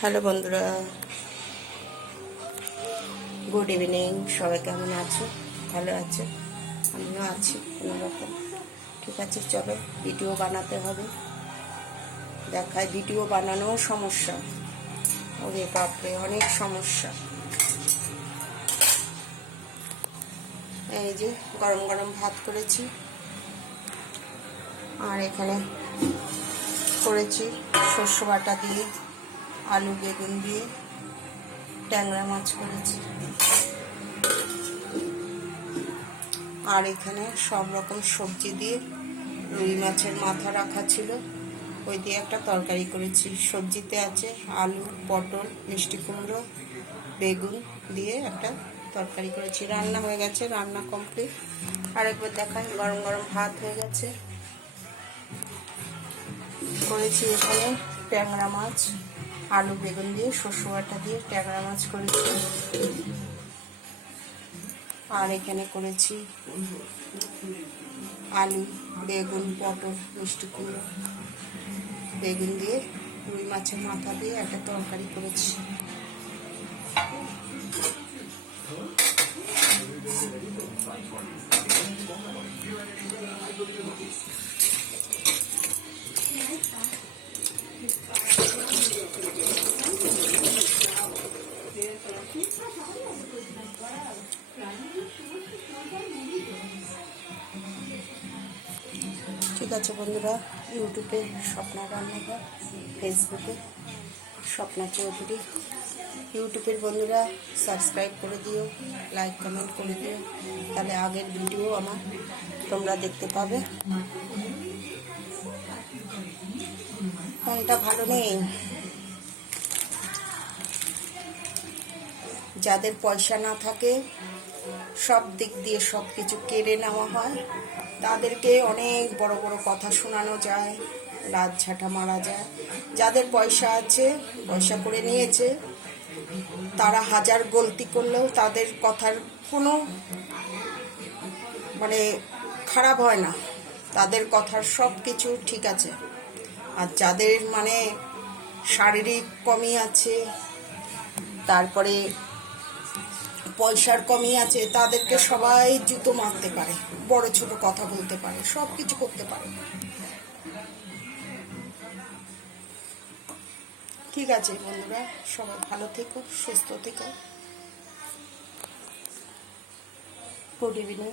Hello বন্ধুরা, good evening. সবাই কেমন আছো? ভালো আছে? আমিও আছি কোনোরকম। ঠিক আছে, চলো ভিডিও বানাতে হবে। দেখায় ভিডিও বানানোও সমস্যা। ওরে বাপরে, অনেক সমস্যা। এই যে গরম গরম ভাত করেছি, আর এখানে করেছি শস্য বাটা দিয়ে, আলু বেগুন দিয়ে ট্যাংরা মাছ করেছি। আর এখানে সব রকম সবজি দিয়ে রুই মাছের মাথা রাখা ছিল, ওই দিয়ে একটা তরকারি করেছি। সবজিতে আছে আলু, পটল, মিষ্টি কুমড়ো, বেগুন দিয়ে একটা তরকারি করেছি। রান্না হয়ে গেছে, রান্না কমপ্লিট। আরেকবার দেখাই, গরম গরম ভাত হয়ে গেছে। করেছি এখানে ট্যাংরা মাছ, আলু বেগুন দিয়ে শস্য বাটা দিয়ে ট্যাংরা মাছ করেছি। আর এখানে করেছি আলু বেগুন পটল মিষ্টি কুমড়ো বেগুন দিয়ে রুই মাছের মাথা দিয়ে একটা তরকারি করেছি। ঠিক আছে বন্ধুরা, ইউটিউবে স্বপ্না রান্নাঘর, ফেসবুকে স্বপ্না চৌধুরী। ইউটিউবের বন্ধুরা সাবস্ক্রাইব করে দিও, লাইক কমেন্ট করে দিও, তাহলে আগের ভিডিও আমার তোমরা দেখতে পাবে। মনটা ভালো নেই। যাদের পয়সা না থাকে, সব দিক দিয়ে সব কিছু কেড়ে নেওয়া হয়, তাদেরকে অনেক বড় বড় কথা শোনানো যায়, লাত ঝাঁটা মারা যায়। যাদের পয়সা আছে, পয়সা করে নিয়েছে, তারা হাজার গলতি করলেও তাদের কথার কোনো খারাপ হয় না, তাদের কথার সব কিছু ঠিক আছে। আর যাদের শারীরিক কমই আছে, তারপরে পয়সার কমই আছে, তাদেরকে সবাই জুতো মারতে পারে, বড় ছোট কথা বলতে পারে, সব কিছু করতে পারে। ঠিক আছে বন্ধুরা, সবাই ভালো থেকো, সুস্থ থেকো। Good evening.